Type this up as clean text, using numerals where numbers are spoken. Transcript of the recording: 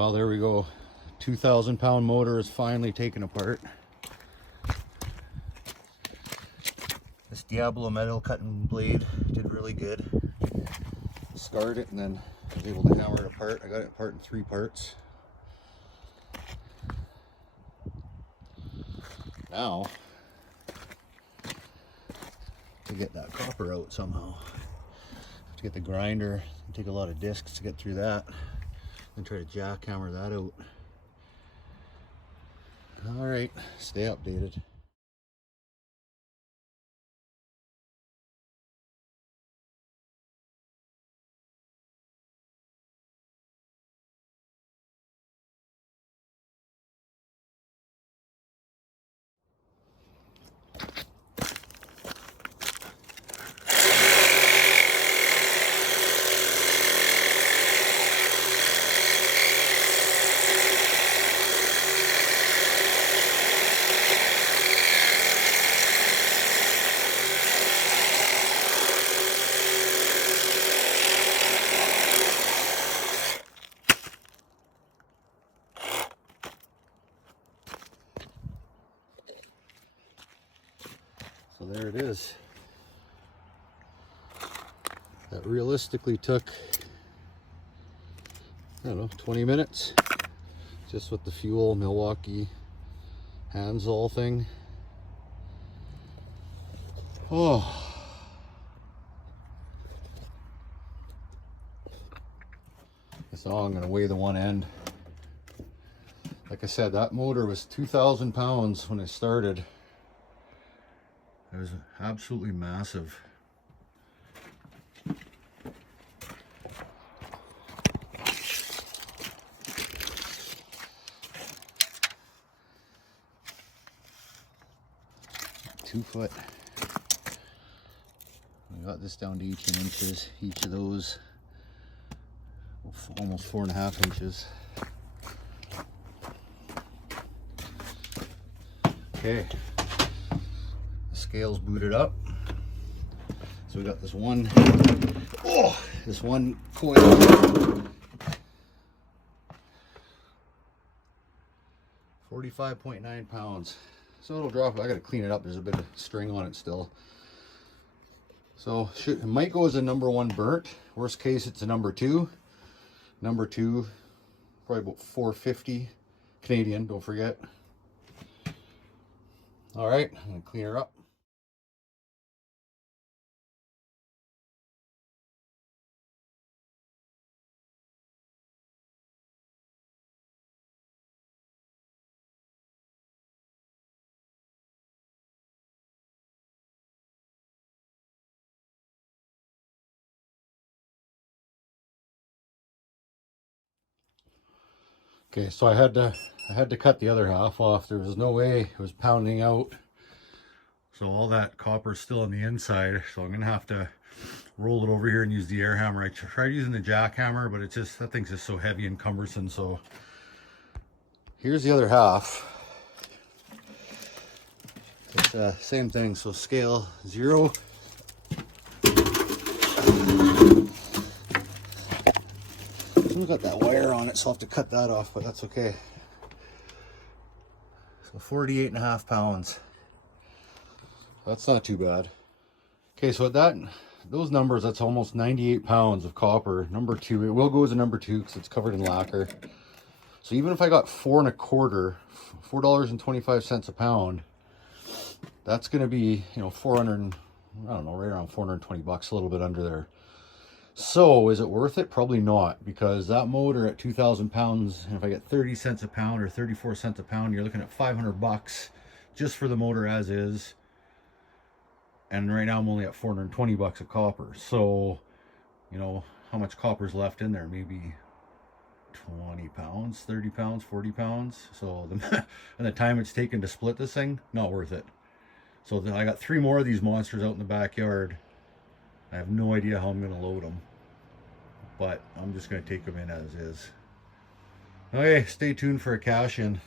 Well, there we go. 2,000-pound motor is finally taken apart. This Diablo metal cutting blade did really good. Scarred it and then I was able to hammer it apart. I got it apart in 3 parts. Now, to get that copper out somehow, I have to get the grinder and take a lot of discs to get through that, and try to jackhammer that out. All right, stay updated. So there it is. That realistically took, I don't know, 20 minutes. Just with the fuel Milwaukee Hansol thing. Oh. So I'm going to weigh the one end. Like I said, that motor was 2,000 pounds when it started. It was absolutely massive. Two foot. We got this down to 18 inches. Each of those, almost 4.5 inches. Okay. Scales booted up, so we got this one coil, 45.9 pounds. So it'll drop. I gotta clean it up. There's a bit of string on it still. So it might go as a number 1 burnt. Worst case, it's a number 2. Number 2, probably about 450 Canadian. Don't forget. All right, I'm gonna clean her up. Okay, so I had to cut the other half off. There was no way it was pounding out. So all that copper's still on the inside. So I'm gonna have to roll it over here and use the air hammer. I tried using the jackhammer, but it's just, that thing's just so heavy and cumbersome. So here's the other half. It's same thing. So scale 0. I've got that wire on it, so I'll have to cut that off, but that's okay. So 48.5 pounds. That's not too bad. Okay, so at those numbers, that's almost 98 pounds of copper. Number 2. It will go as a number 2 because it's covered in lacquer. So even if I got 4.25, $4.25 a pound, that's going to be, 400, I don't know, right around 420 bucks, a little bit under there. So is it worth it? Probably not, because that motor at 2,000 pounds, and if I get 30 cents a pound or 34 cents a pound, you're looking at 500 bucks just for the motor as is. And right now I'm only at 420 bucks of copper. So, how much copper's left in there? Maybe 20 pounds, 30 pounds, 40 pounds. So and the time it's taken to split this thing, not worth it. So I got 3 more of these monsters out in the backyard. I have no idea how I'm going to load them, but I'm just going to take them in as is. Okay, stay tuned for a cash in.